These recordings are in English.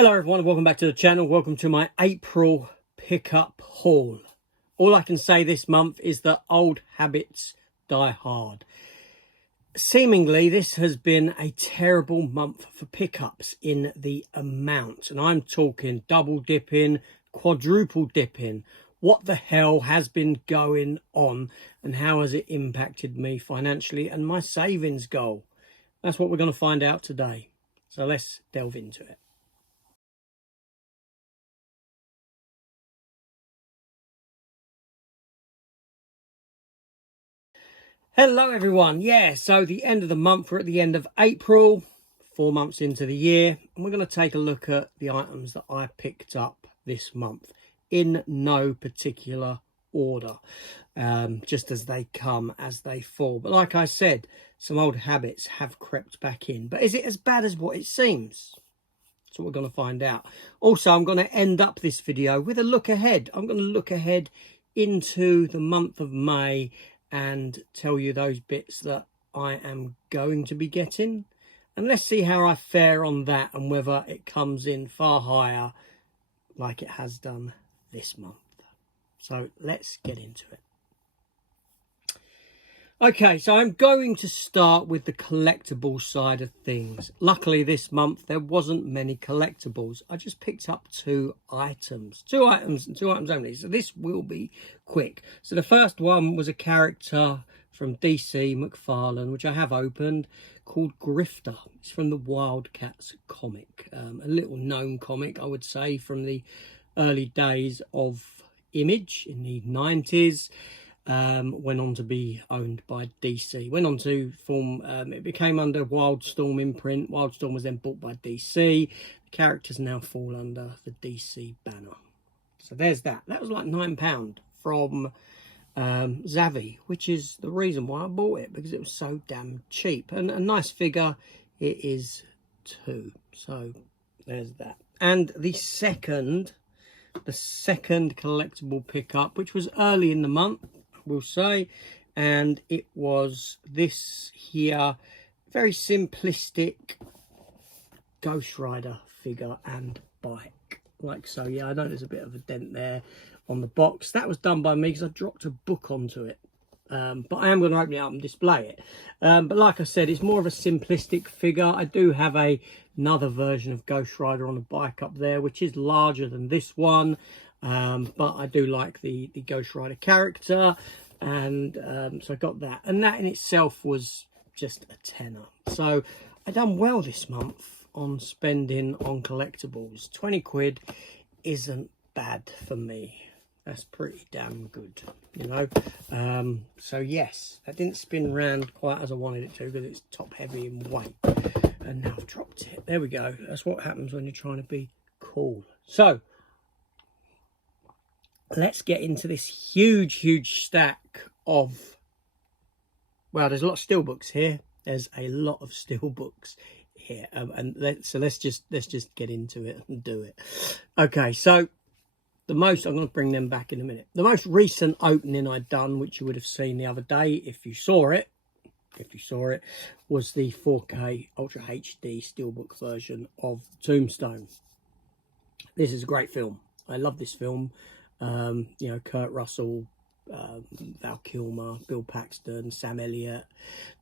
Hello everyone, welcome back to the channel. Welcome to my April pickup haul. All I can say this month is that old habits die hard. Seemingly this has been a terrible month for pickups in the amount, and I'm talking double dipping, quadruple dipping. What the hell has been going on, and how has it impacted me financially and my savings goal? That's what we're going to find out today. So let's delve into it. Hello everyone. So the end of the month, we're at the end of April, 4 months into the year, and we're going to take a look at the items that I picked up this month in no particular order, just as they come, as they fall. But like I said, some old habits have crept back in. But is it as bad as what it seems? That's what we're going to find out. Also, I'm going to end up this video with a look ahead. I'm going to look ahead into the month of May and tell you those bits that I am going to be getting, and let's see how I fare on that and whether it comes in far higher like it has done this month. So let's get into it. Okay, so I'm going to start with the collectible side of things. Luckily this month there wasn't many collectibles. I just picked up two items only, so this will be quick. So the first one was a character from DC McFarlane, which I have opened, called Grifter. It's from the Wildcats comic, a little known comic, I would say, from the early days of Image in the 90s. Went on to be owned by DC, went on to form, it became under Wildstorm imprint. Wildstorm was then bought by DC. The characters now fall under the DC banner. So there's that. That was like £9 from Zavvi, which is the reason why I bought it, because it was so damn cheap. And a nice figure it is too. So there's that. And the second collectible pickup, which was early in the month, we'll say, and it was this here very simplistic Ghost Rider figure and bike, like so. Yeah, I know there's a bit of a dent there on the box. That was done by me because I dropped a book onto it, but I am going to open it up and display it. But like I said, it's more of a simplistic figure. I do have another version of Ghost Rider on a bike up there, which is larger than this one. But I do like the Ghost Rider character, and so I got that, and that in itself was just a tenner. So I done well this month on spending on collectibles. 20 quid isn't bad for me. That's pretty damn good, you know. So yes, that didn't spin round quite as I wanted it to, because it's top heavy in weight, and now I've dropped it. There we go. That's what happens when you're trying to be cool. So let's get into this huge stack of, well, there's a lot of Steelbooks here. There's a lot of Steelbooks here, and let's just get into it and do it. Okay, so the most, I'm going to bring them back in a minute. The most recent opening I'd done, which you would have seen the other day if you saw it, was the 4K Ultra HD Steelbook version of Tombstone. This is a great film. I love this film. You know, Kurt Russell, Val Kilmer, Bill Paxton, Sam Elliott,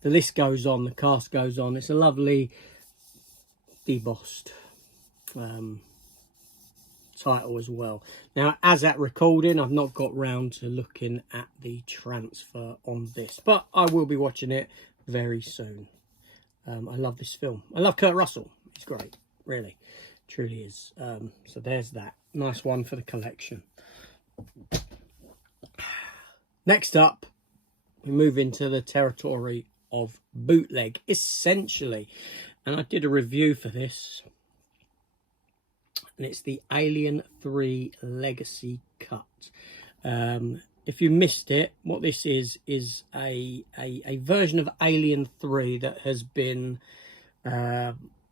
the list goes on, the cast goes on. It's a lovely debossed title as well. Now, as at recording, I've not got round to looking at the transfer on this, but I will be watching it very soon. I love this film. I love Kurt Russell. He's great, really, truly is. So there's that. Nice one for the collection. Next up, we move into the territory of bootleg, essentially, and I did a review for this, and it's the Alien 3 Legacy Cut. If you missed it, what this is a version of Alien 3 that has been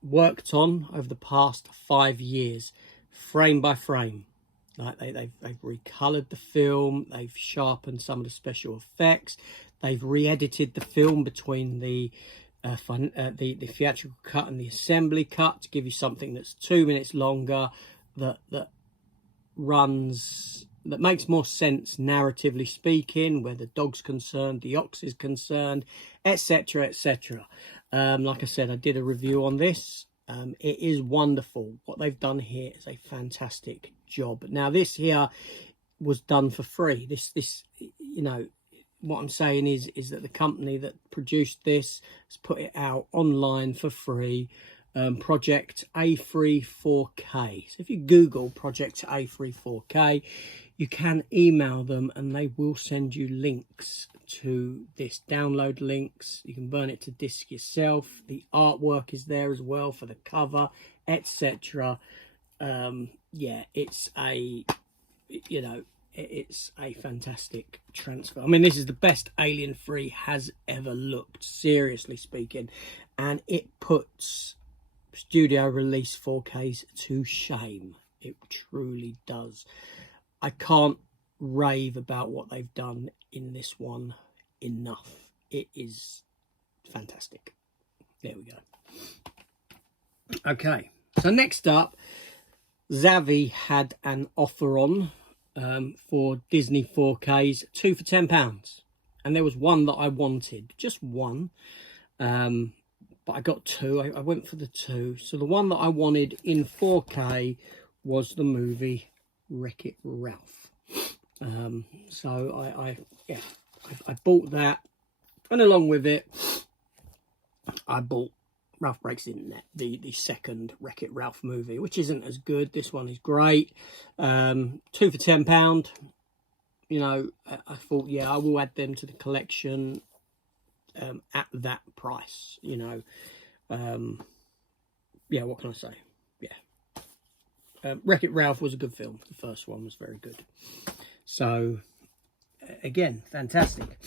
worked on over the past 5 years, frame by frame. Like they've recolored the film, they've sharpened some of the special effects, they've re-edited the film between the the theatrical cut and the assembly cut, to give you something that's 2 minutes longer, that makes more sense narratively speaking, where the dog's concerned, the ox is concerned, etc, etc. Like I said, I did a review on this. It is wonderful. What they've done here is a fantastic job. Now, this here was done for free. This you know, what I'm saying is that the company that produced this has put it out online for free. Project A3 4K. So if you Google Project A3 4K, you can email them and they will send you links to this, download links. You can burn it to disk yourself. The artwork is there as well for the cover, etc. Yeah, it's a, you know, it's a fantastic transfer. I mean, this is the best Alien 3 has ever looked, seriously speaking, and it puts studio release 4Ks to shame. It truly does. I can't rave about what they've done in this one enough. It is fantastic. There we go. Okay, so next up, Zavvi had an offer on for Disney 4Ks, 2 for £10, and there was one that I wanted, just one, but I got two. I went for the two. So the one that I wanted in 4K was the movie Wreck-It Ralph. So I bought that, and along with it, I bought Ralph Breaks the Internet, the second Wreck-It Ralph movie, which isn't as good. This one is great. 2 for £10. You know, I thought, yeah, I will add them to the collection at that price. You know, yeah, what can I say? Yeah, Wreck-It Ralph was a good film. The first one was very good. So again, fantastic.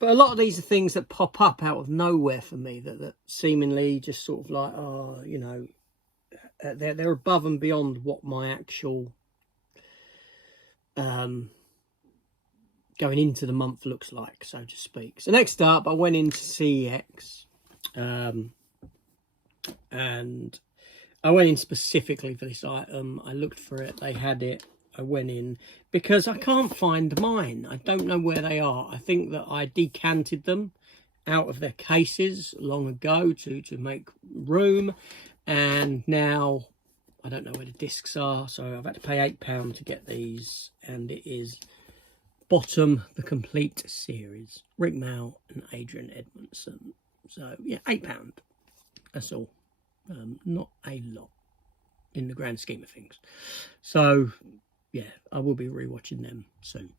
But a lot of these are things that pop up out of nowhere for me, that seemingly just sort of like, oh, you know, they're above and beyond what my actual going into the month looks like, so to speak. So next up, I went into CEX, and I went in specifically for this item. I looked for it, they had it. I went in because I can't find mine. I don't know where they are. I think that I decanted them out of their cases long ago to make room, and now I don't know where the discs are, so I've had to pay £8 to get these, and it is Bottom, the complete series, Rick Mayall and Adrian Edmondson. So yeah, £8, that's all. Not a lot in the grand scheme of things. So yeah, I will be rewatching them soon.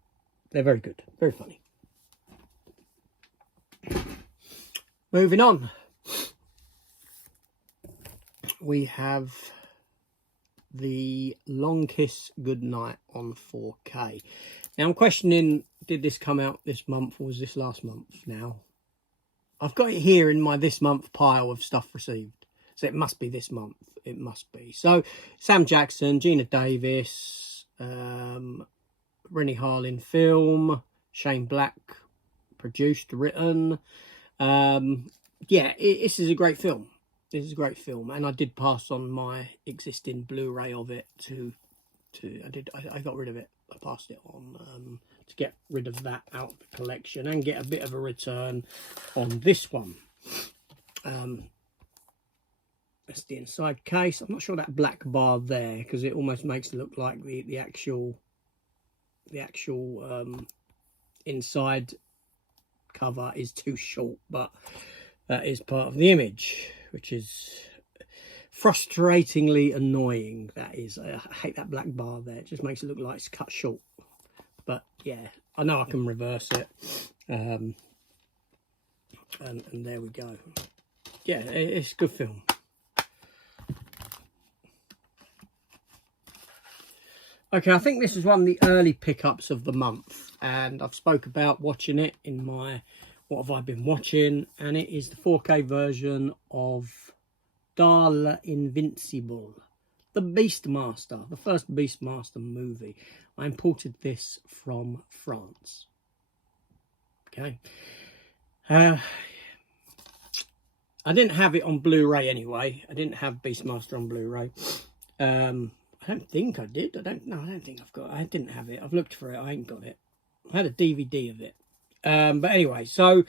They're very good, very funny. Moving on, we have the Long Kiss Goodnight on 4K. Now I'm questioning, did this come out this month or was this last month now? I've got it here in my this month pile of stuff received, so it must be this month. It must be. So Sam Jackson, Gina Davis, Rennie Harlin film, Shane Black produced, written. Yeah, this is a great film. This is a great film, and I did pass on my existing Blu-ray of it to I got rid of it. I passed it on to get rid of that out of the collection and get a bit of a return on this one. That's the inside case. I'm not sure that black bar there, because it almost makes it look like the actual inside cover is too short, but that is part of the image, which is frustratingly annoying. That is, I hate that black bar there. It just makes it look like it's cut short. But yeah, I know I can reverse it, and there we go. Yeah, it's a good film. Okay, I think this is one of the early pickups of the month, and I've spoke about watching it in my What Have I Been Watching, and it is the 4K version of Dal Invincible, the Beastmaster, the first Beastmaster movie. I imported this from France. Okay. I didn't have it on Blu-ray anyway. I didn't have Beastmaster on Blu-ray. I don't think I did. I don't think I've got it. I didn't have it. I've looked for it. I ain't got it. I had a DVD of it. But anyway, so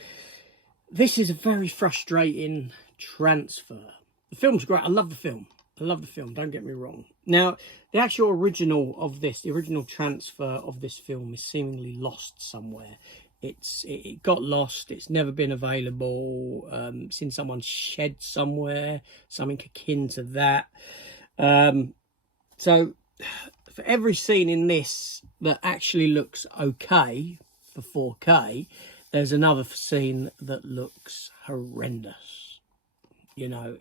this is a very frustrating transfer. The film's great. I love the film. I love the film, don't get me wrong. Now, the actual original of this, the original transfer of this film is seemingly lost somewhere. It got lost. It's never been available. It's in someone's shed somewhere, something akin to that. So for every scene in this that actually looks okay for 4K, there's another scene that looks horrendous. You know,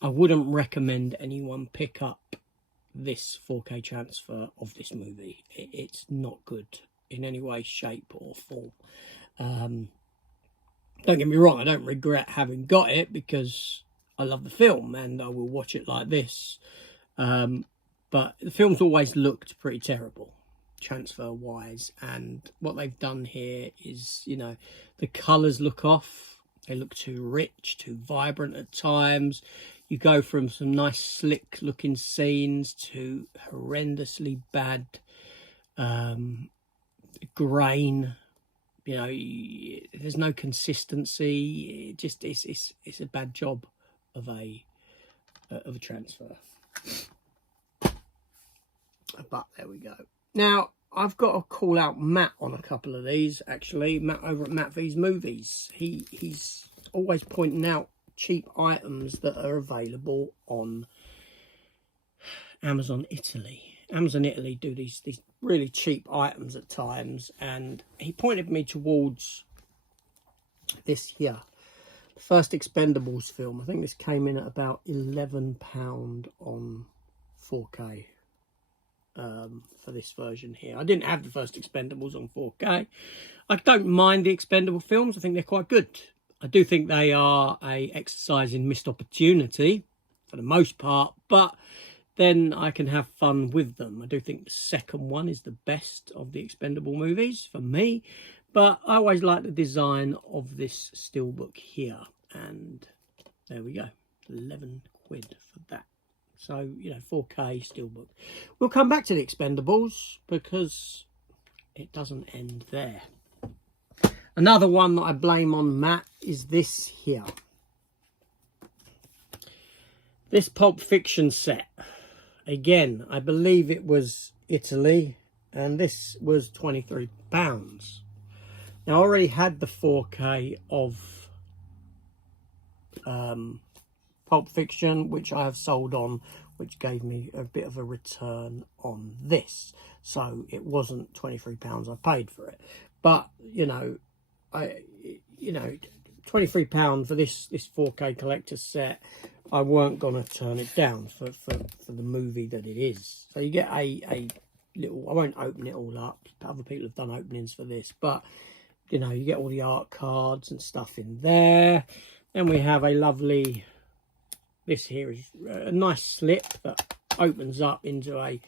I wouldn't recommend anyone pick up this 4K transfer of this movie. It's not good in any way, shape or form. Don't get me wrong, I don't regret having got it because I love the film and I will watch it like this. But the film's always looked pretty terrible, transfer-wise. And what they've done here is, you know, the colours look off. They look too rich, too vibrant at times. You go from some nice slick looking scenes to horrendously bad grain. You know, there's no consistency. It's a bad job of a transfer. But there we go. Now I've got to call out Matt on a couple of these. Actually, Matt over at Matt V's Movies. He's always pointing out cheap items that are available on Amazon Italy. Amazon Italy do these really cheap items at times, and he pointed me towards this here, the first Expendables film. I think this came in at about £11 on 4K for this version here. I didn't have the first Expendables on 4K. I don't mind the Expendable films. I think they're quite good. I do think they are a exercise in missed opportunity for the most part, but then I can have fun with them. I do think the second one is the best of the Expendable movies for me, but I always like the design of this Steelbook here, and there we go, 11 quid for that. So, you know, 4K Steelbook. We'll come back to the Expendables because it doesn't end there. Another one that I blame on Matt is this here. This Pulp Fiction set. Again, I believe it was Italy, and this was £23. Now, I already had the 4K of Pulp Fiction, which I have sold on, which gave me a bit of a return on this. So it wasn't £23 I paid for it. But, you know, £23 for this 4K collector's set, I weren't going to turn it down for the movie that it is. So you get a little, I won't open it all up. Other people have done openings for this, but, you know, you get all the art cards and stuff in there. Then we have a lovely, this here is a nice slip that opens up into a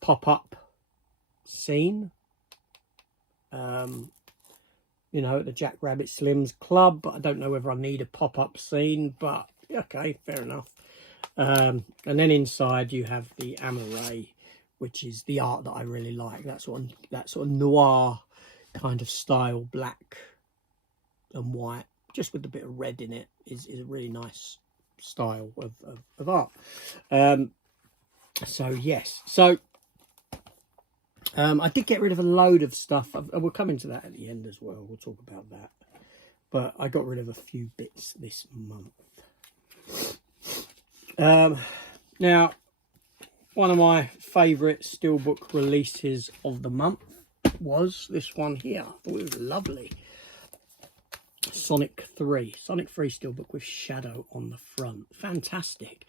pop-up scene. You know, the Jack Rabbit Slims Club, but I don't know whether I need a pop-up scene, but okay, fair enough. And then inside you have the Amaray, which is the art that I really like. That sort of noir kind of style, black and white, just with a bit of red in it, is a really nice style of art. So yes, so I did get rid of a load of stuff. We'll come into that at the end as well. We'll talk about that. But I got rid of a few bits this month. Now, one of my favourite Steelbook releases of the month was this one here. I thought it was lovely. Sonic 3 Steelbook with shadow on the front. Fantastic.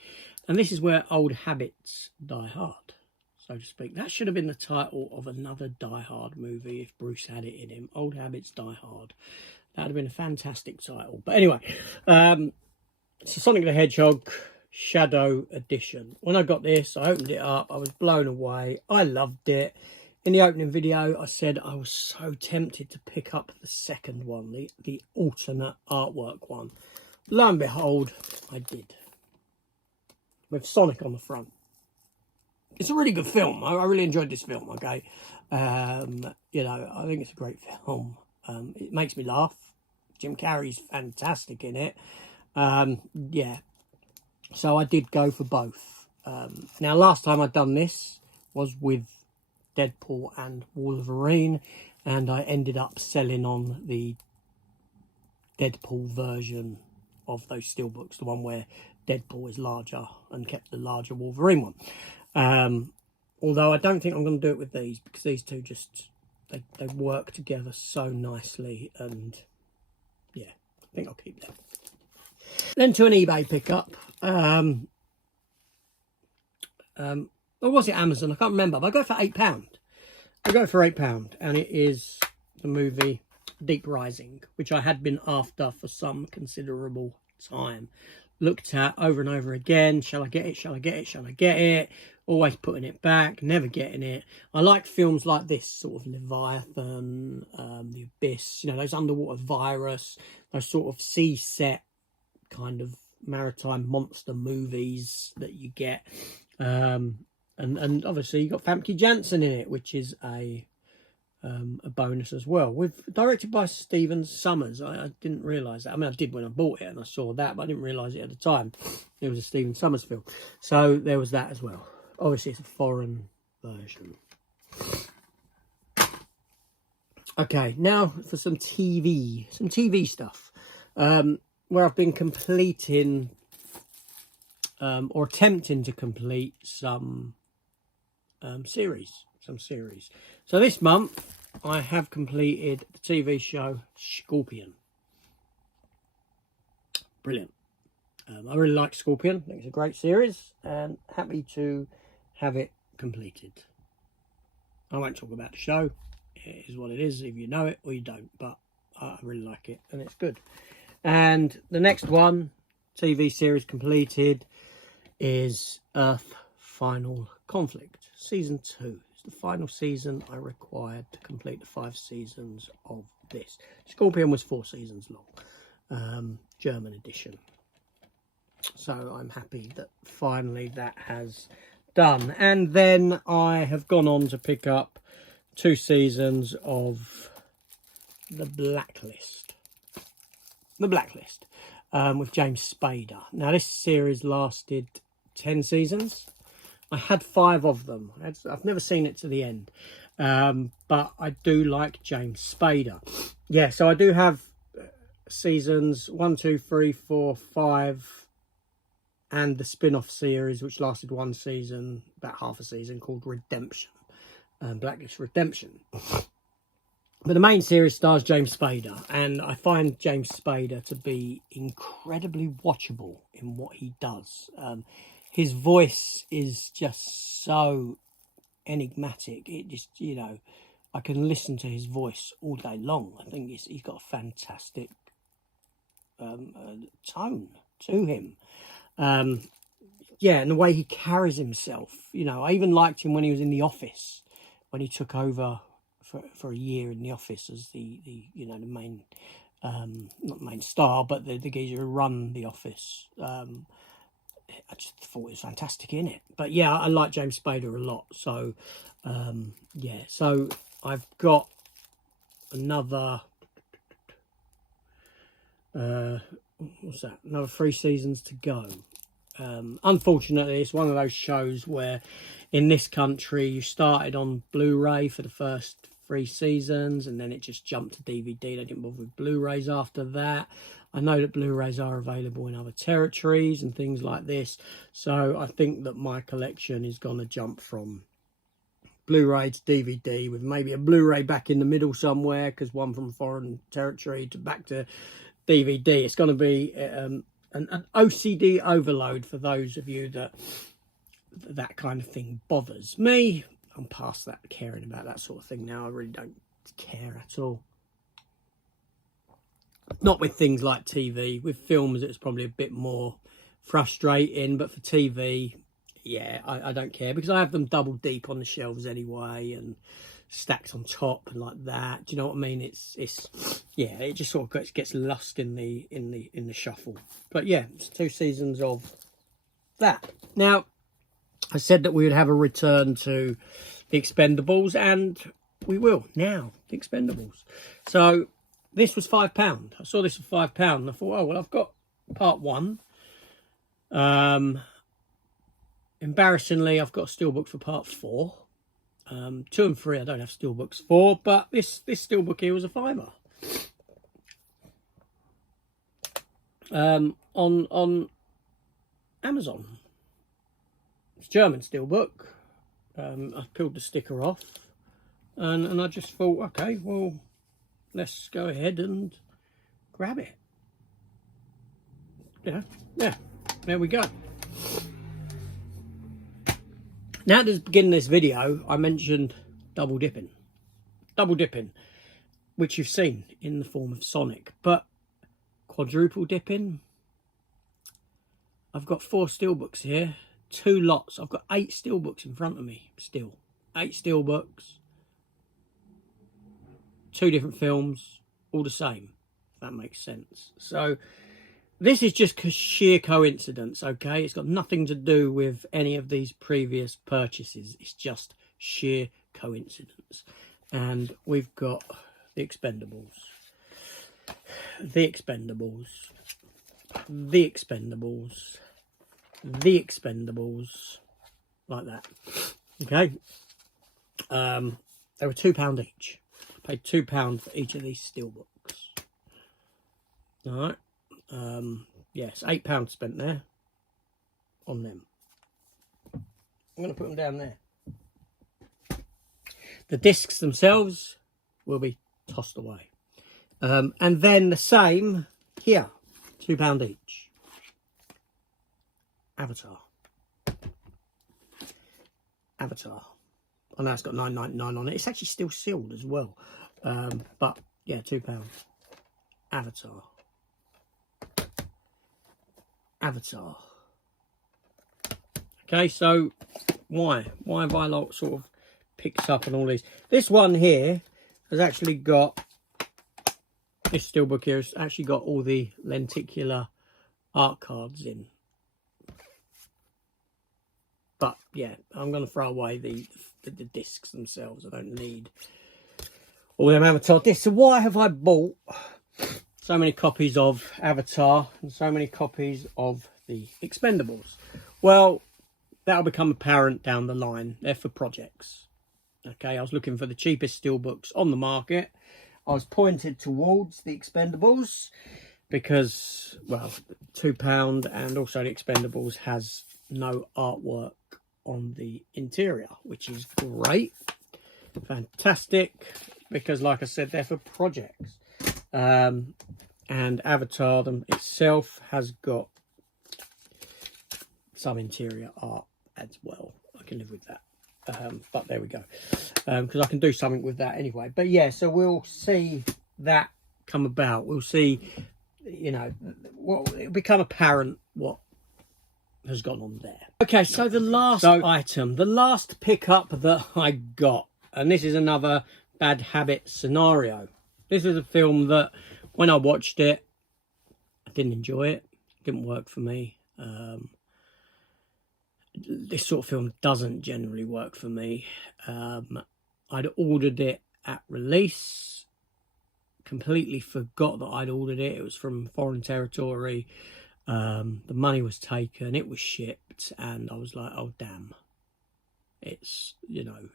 And this is where old habits die hard, so to speak. That should have been the title of another Die Hard movie if Bruce had it in him. Old Habits Die Hard. That would have been a fantastic title. But anyway, so Sonic the Hedgehog Shadow Edition. When I got this, I opened it up. I was blown away. I loved it. In the opening video, I said I was so tempted to pick up the second one, the alternate artwork one. lo and behold, I did. With Sonic on the front. It's a really good film. I really enjoyed this film, okay? You know, I think it's a great film. It makes me laugh. Jim Carrey's fantastic in it. Yeah. So I did go for both. Now, last time I'd done this was with Deadpool and Wolverine, and I ended up selling on the Deadpool version of those steelbooks, the one where Deadpool is larger, and kept the larger Wolverine one. Although I don't think I'm going to do it with these, because these two just, they work together so nicely, and yeah, I think I'll keep them. Then to an eBay pickup. Or was it Amazon? I can't remember, but I go for £8. I go for £8, and it is the movie Deep Rising, which I had been after for some considerable time. Looked at over and over again. Shall I get it? Shall I get it? Shall I get it? Always putting it back, never getting it. I like films like this, sort of Leviathan, The Abyss, you know, those underwater virus, those sort of sea set kind of maritime monster movies that you get. And obviously you got Famke Janssen in it, which is a bonus as well. Directed by Stephen Sommers. I didn't realise that. I mean, I did when I bought it and I saw that, but I didn't realise it at the time. It was a Stephen Sommers film. So there was that as well. Obviously, it's a foreign version. Okay, now for some TV stuff. Where I've been completing or attempting to complete some series. So this month I have completed the TV show Scorpion. Brilliant. I really like Scorpion. I think it's a great series, and happy to have it completed. I won't talk about the show. It is what it is, if you know it or you don't, but I really like it and it's good. And the next one, TV series completed, is Earth Final Conflict. Season 2. It's the final season I required to complete the 5 seasons of this. Scorpion was 4 seasons long. German edition. So I'm happy that finally that has done. And then I have gone on to pick up 2 seasons of The Blacklist. With James Spader. Now this series lasted 10 seasons. I had 5 of them. I've never seen it to the end. But I do like James Spader. Yeah, so I do have seasons 1, 2, 3, 4, 5, and the spin-off series, which lasted 1 season, about half a season, called Redemption. Blacklist Redemption. But the main series stars James Spader, and I find James Spader to be incredibly watchable in what he does. His voice is just so enigmatic. It just, you know, I can listen to his voice all day long. I think he's got a fantastic tone to him. Yeah, and the way he carries himself. You know, I even liked him when he was in The Office, when he took over for a year in The Office as the you know, the main, not main star, but the geezer who run The Office. I just thought it was fantastic in it. But yeah, I like James Spader a lot. So yeah, so I've got another what's that? Another 3 seasons to go. Unfortunately, it's one of those shows where in this country you started on Blu-ray for the first 3 seasons, and then it just jumped to DVD. They didn't bother with Blu-rays after that. I know that Blu-rays are available in other territories and things like this, so I think that my collection is going to jump from Blu-ray to DVD, with maybe a Blu-ray back in the middle somewhere, because one from foreign territory to back to DVD. It's going to be an OCD overload for those of you that kind of thing bothers. Me, I'm past that, caring about that sort of thing now. I really don't care at all. Not with things like TV. With films, it's probably a bit more frustrating, but for TV, yeah, I don't care, because I have them double deep on the shelves anyway, and stacked on top and like that. Do you know what I mean? It's yeah, it just sort of gets lost in the shuffle. But yeah, it's 2 seasons of that. Now, I said that we would have a return to the Expendables, and we will now. The Expendables. So this was £5. I saw this for £5, and I thought, oh well, I've got part 1. Embarrassingly, I've got a steelbook for part 4. 2 and 3 I don't have steelbooks for, but this steelbook here was a £5. On Amazon. It's German steelbook. I peeled the sticker off, and I just thought, okay, well, let's go ahead and grab it. Yeah, there we go. Now, at the beginning of this video, I mentioned double dipping, which you've seen in the form of Sonic, but quadruple dipping. I've got 4 steelbooks here, 2 lots. I've got 8 steelbooks in front of me still. 8 steelbooks, 2 different films, all the same, if that makes sense. So this is just sheer coincidence, okay? It's got nothing to do with any of these previous purchases. It's just sheer coincidence. And we've got the Expendables. The Expendables. The Expendables. The Expendables. Like that. Okay? They were £2 each. I paid £2 for each of these steelbooks. Alright? Yes, £8 spent there on them. I'm going to put them down there. The discs themselves will be tossed away. And then the same here, £2 each. Avatar. I know it's got $9.99 on it. It's actually still sealed as well. But yeah, £2. Avatar. Okay, so why have I like sort of picked up on all these? This one here has actually got, this steelbook here has actually got all the lenticular art cards in. But yeah, I'm going to throw away the discs themselves. I don't need all them Avatar discs. So why have I bought so many copies of Avatar and so many copies of the Expendables? Well, that'll become apparent down the line. They're for projects. Okay, I was looking for the cheapest steelbooks on the market. I was pointed towards the Expendables because, well, £2, and also the Expendables has no artwork on the interior, which is great. Fantastic, because like I said, they're for projects. And Avatar them itself has got some interior art as well. I can live with that. But there we go, because I can do something with that anyway. But yeah, so we'll see that come about. We'll see, you know, it'll become apparent what has gone on there. Okay, so the last item, the last pickup that I got, and this is another bad habit scenario. This is a film that when I watched it, I didn't enjoy it. It didn't work for me. This sort of film doesn't generally work for me. I'd ordered it at release, completely forgot that I'd ordered it. It was from foreign territory. The money was taken, it was shipped, and I was like, oh damn. It's, you know,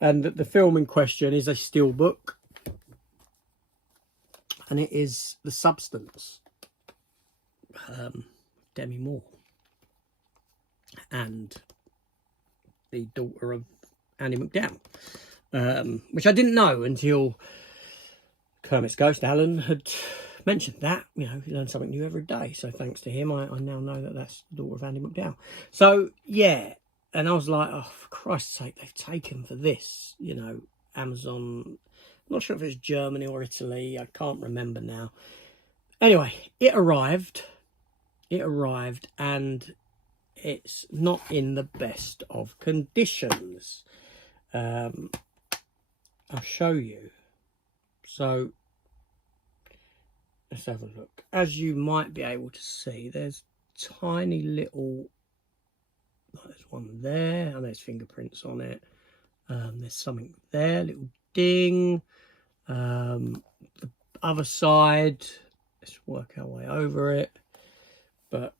and the film in question is a steelbook, and it is The Substance, Demi Moore, and the daughter of Andy McDowell, which I didn't know until Kermit's ghost, Alan, had mentioned that. You know, you learn something new every day. So thanks to him, I now know that that's the daughter of Andy McDowell. So yeah, and I was like, oh, for Christ's sake, they've taken for this, you know, Amazon. I'm not sure if it's Germany or Italy. I can't remember now. Anyway, it arrived, and it's not in the best of conditions. I'll show you. So let's have a look. As you might be able to see, there's tiny little, there's one there, and there's fingerprints on it. There's something there, little ding. The other side, let's work our way over it. But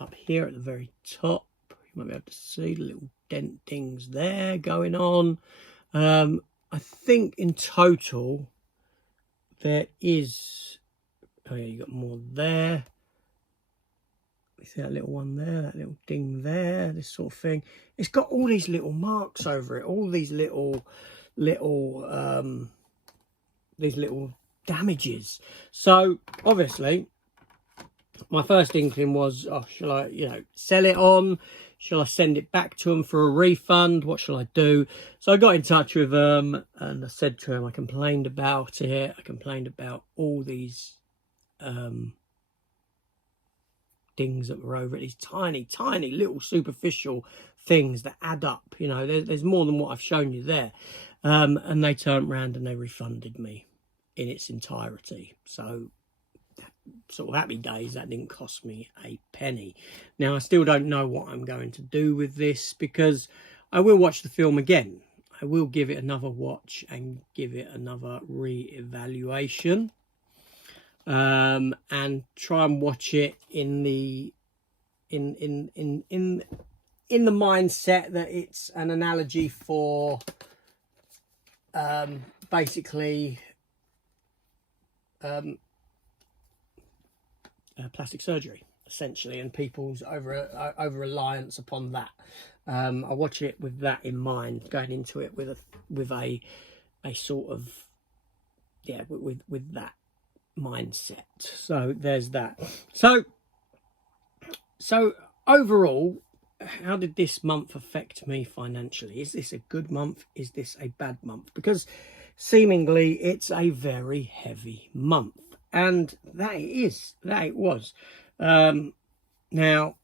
up here at the very top, you might be able to see the little dent dings there going on. I think in total there is, oh yeah, you got more there. You see that little one there, that little ding there, this sort of thing. It's got all these little marks over it, all these little damages. So obviously my first inkling was, oh, shall I, sell it on? Shall I send it back to them for a refund? What shall I do? So I got in touch with them and I said to them, I complained about it. I complained about all these things that were over it, these tiny little superficial things that add up. There's more than what I've shown you there. And they turned around and they refunded me in its entirety. So sort of happy days, that didn't cost me a penny. Now I still don't know what I'm going to do with this, because I will watch the film again. I will give it another watch and give it another re-evaluation, and try and watch it in the mindset that it's an analogy for basically plastic surgery, essentially, and people's over reliance upon that. I watch it with that in mind, going into it with a sort of, yeah, with that mindset. So there's that. So overall, how did this month affect me financially? Is this a good month? Is this a bad month? Because seemingly it's a very heavy month. And that it was. Now,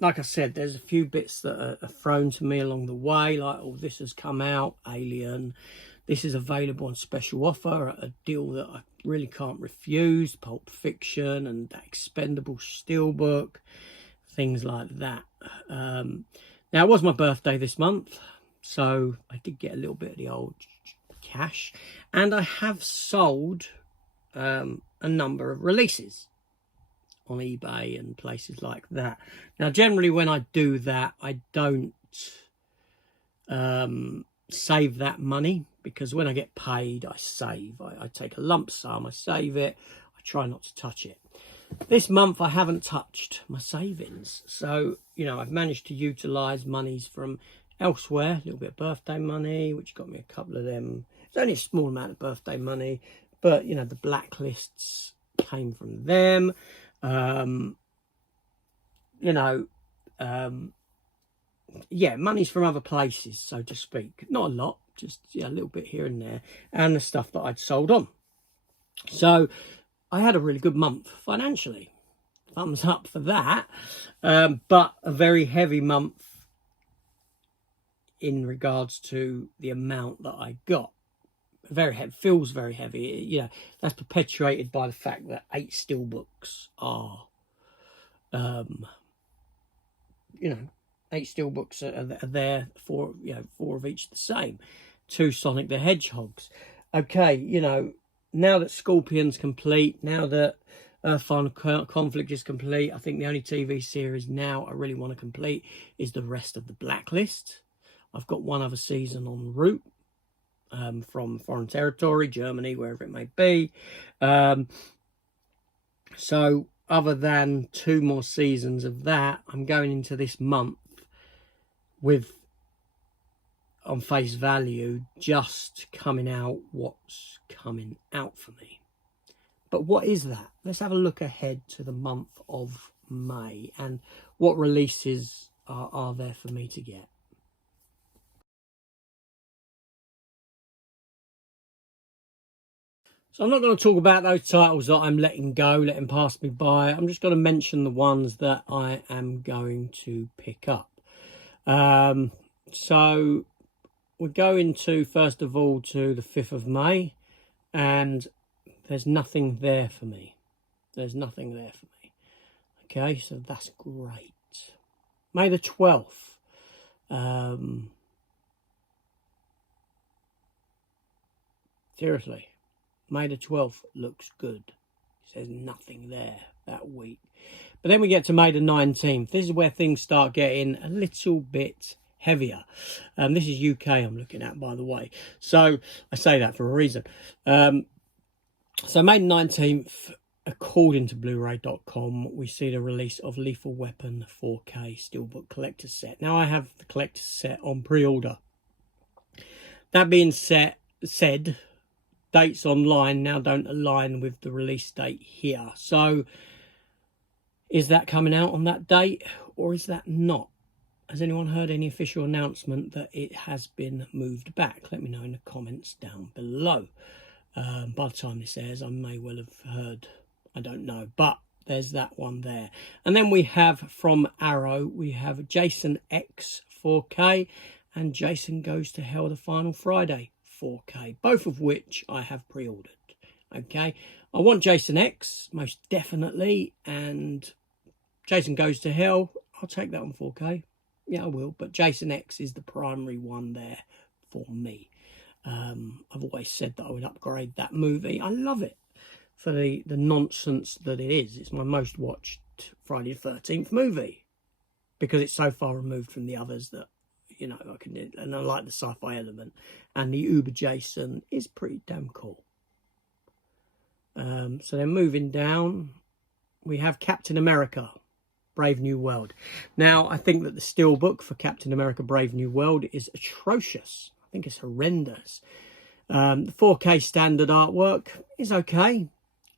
like I said, there's a few bits that are thrown to me along the way, like, oh, this has come out, Alien. This is available on special offer at a deal that I really can't refuse, Pulp Fiction and that expendable Steelbook, things like that. Now, it was my birthday this month, so I did get a little bit of the old cash. And I have sold a number of releases on eBay and places like that. Now, generally when I do that, I don't save that money, because when I get paid, I save. I take a lump sum, I save it, I try not to touch it. This month I haven't touched my savings, so I've managed to utilise monies from elsewhere, a little bit of birthday money, which got me a couple of them. It's only a small amount of birthday money, but the blacklists came from them. Yeah, money's from other places, so to speak. Not a lot, just a little bit here and there, and the stuff that I'd sold on. So I had a really good month financially. Thumbs up for that. But a very heavy month in regards to the amount that I got. Very heavy, feels very heavy. That's perpetuated by the fact that 8 steelbooks are 8 steelbooks are there for 4 of each the same. 2 Sonic the Hedgehogs. Okay, now that Scorpion's complete, now that Earthbound Conflict is complete, I think the only TV series now I really want to complete is the rest of the Blacklist. I've got one other season en route. From foreign territory, Germany, wherever it may be. So other than 2 more seasons of that, I'm going into this month with, on face value, just coming out what's coming out for me. But what is that? Let's have a look ahead to the month of May and what releases are there for me to get. So I'm not going to talk about those titles that I'm letting go, letting pass me by. I'm just going to mention the ones that I am going to pick up. So we're going to, first of all, to the 5th of May, and there's nothing there for me. There's nothing there for me. Okay, so that's great. May the 12th. Seriously, May the 12th looks good. There's nothing there that week. But then we get to May the 19th. This is where things start getting a little bit heavier. This is UK I'm looking at, by the way. So I say that for a reason. So May the 19th, according to Blu-ray.com, we see the release of Lethal Weapon 4K Steelbook Collector's Set. Now, I have the Collector's Set on pre-order. That being said, dates online now don't align with the release date here. So, is that coming out on that date, or is that not? Has anyone heard any official announcement that it has been moved back? Let me know in the comments down below. By the time this airs, I may well have heard, I don't know, but there's that one there. And then we have from Arrow, we have Jason X 4K and Jason Goes to Hell the Final Friday 4K, both of which I have pre-ordered. Okay, I want Jason X most definitely, and Jason Goes to Hell, I'll take that on 4K. Yeah, I will, but Jason X is the primary one there for me. I've always said that I would upgrade that movie. I love it for the nonsense that it is. It's my most watched Friday the 13th movie because it's so far removed from the others that, you know, I can, and I like the sci-fi element, and the Uber Jason is pretty damn cool. So then moving down, we have Captain America Brave New World. Now, I think that the Steelbook for Captain America Brave New World is atrocious. I think it's horrendous. The 4K standard artwork is okay,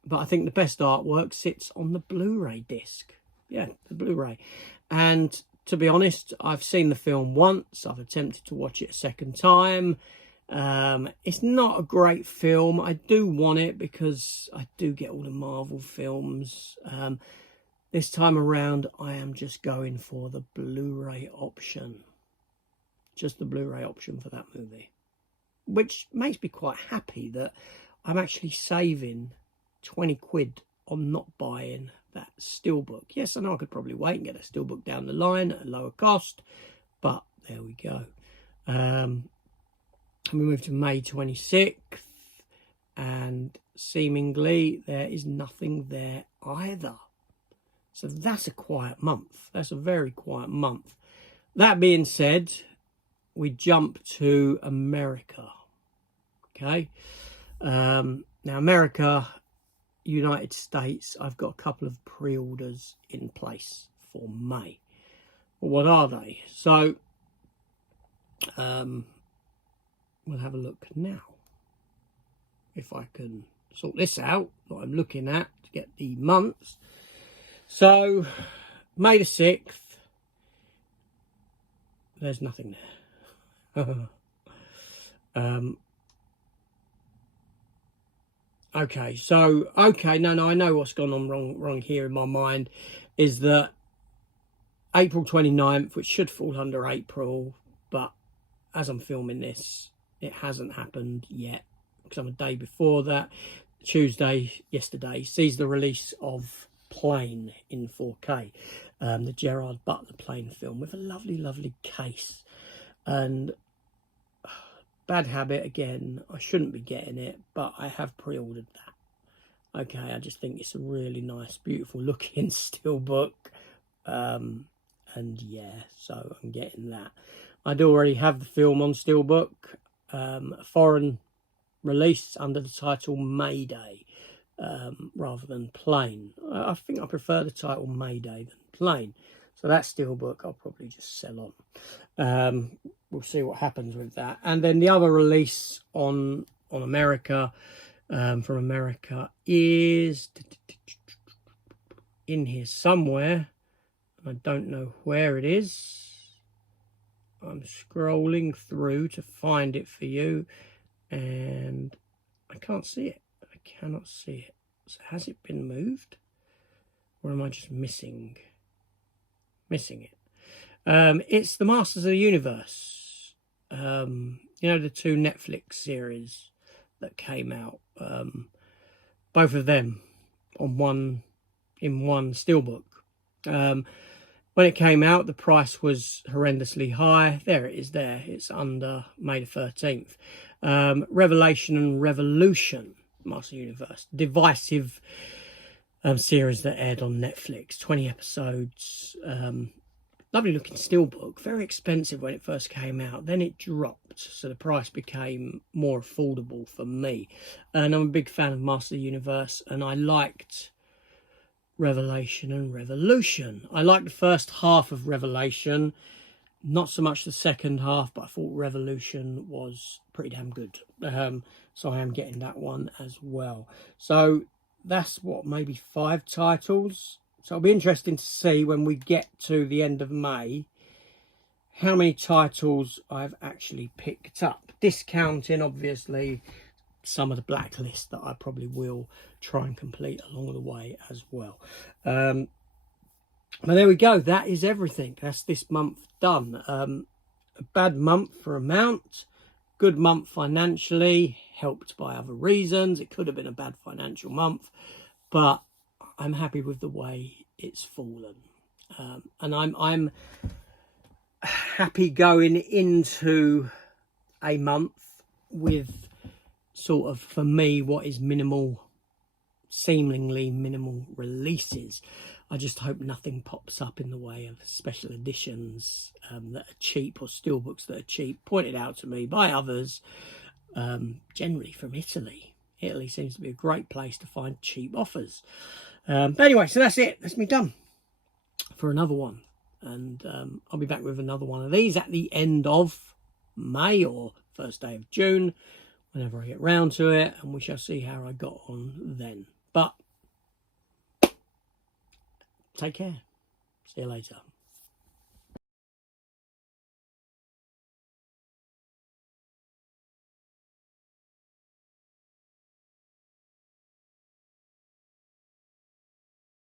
but I think the best artwork sits on the Blu-ray disc. Yeah, the Blu-ray. And to be honest, I've seen the film once. I've attempted to watch it a second time. It's not a great film. I do want it because I do get all the Marvel films. This time around, I am just going for the Blu-ray option. Just the Blu-ray option for that movie, which makes me quite happy that I'm actually saving 20 quid on not buying that Steelbook. Yes, I know I could probably wait and get a Steelbook down the line at a lower cost, but there we go. And we move to May 26th, and seemingly there is nothing there either. So that's a quiet month. That's a very quiet month. That being said, we jump to America. Okay. Now, America, United States, I've got a couple of pre-orders in place for May. Well, what are they? So, we'll have a look now. If I can sort this out, what I'm looking at to get the months. So, May the 6th, there's nothing there. Okay, so, no, I know what's gone on wrong here in my mind, is that April 29th, which should fall under April, but as I'm filming this, it hasn't happened yet, because I'm a day before that. Tuesday, yesterday, sees the release of Plane in 4K, the Gerard Butler Plane film with a lovely, lovely case. And bad habit again, I shouldn't be getting it, but I have pre-ordered that. Okay, I just think it's a really nice, beautiful looking Steelbook. And yeah, so I'm getting that. I do already have the film on Steelbook, a foreign release under the title Mayday, rather than Plane. I think I prefer the title Mayday than Plane. So that Steelbook I'll probably just sell on. We'll see what happens with that. And then the other release on America, from America, is in here somewhere. I don't know where it is. I'm scrolling through to find it for you, and I can't see it. I cannot see it. So has it been moved, or am I just missing it? It's the Masters of the Universe You know, the 2 Netflix series that came out, both of them on one steelbook. When it came out, the price was horrendously high. There it is there. It's under May the 13th. Revelation and Revolution, Master Universe. Divisive series that aired on Netflix. 20 episodes. Lovely looking steelbook. Very expensive when it first came out. Then it dropped, so the price became more affordable for me. And I'm a big fan of Master Universe, and I liked Revelation and Revolution. I liked the first half of Revelation, not so much the second half, but I thought Revolution was pretty damn good. So I am getting that one as well. So that's what, maybe 5 titles. So it'll be interesting to see when we get to the end of May how many titles I've actually picked up. Discounting, obviously, some of the blacklist that I probably will try and complete along the way as well. But there we go. That is everything. That's this month done. A bad month for amount, good month financially, helped by other reasons. It could have been a bad financial month, but I'm happy with the way it's fallen. And I'm happy going into a month with sort of, for me, what is seemingly minimal releases. I just hope nothing pops up in the way of special editions that are cheap, or steelbooks that are cheap, pointed out to me by others, generally from Italy. Italy seems to be a great place to find cheap offers. But anyway, so that's it. That's me done for another one. And I'll be back with another one of these at the end of May or first day of June, whenever I get round to it, and we shall see how I got on then. But take care. See you later.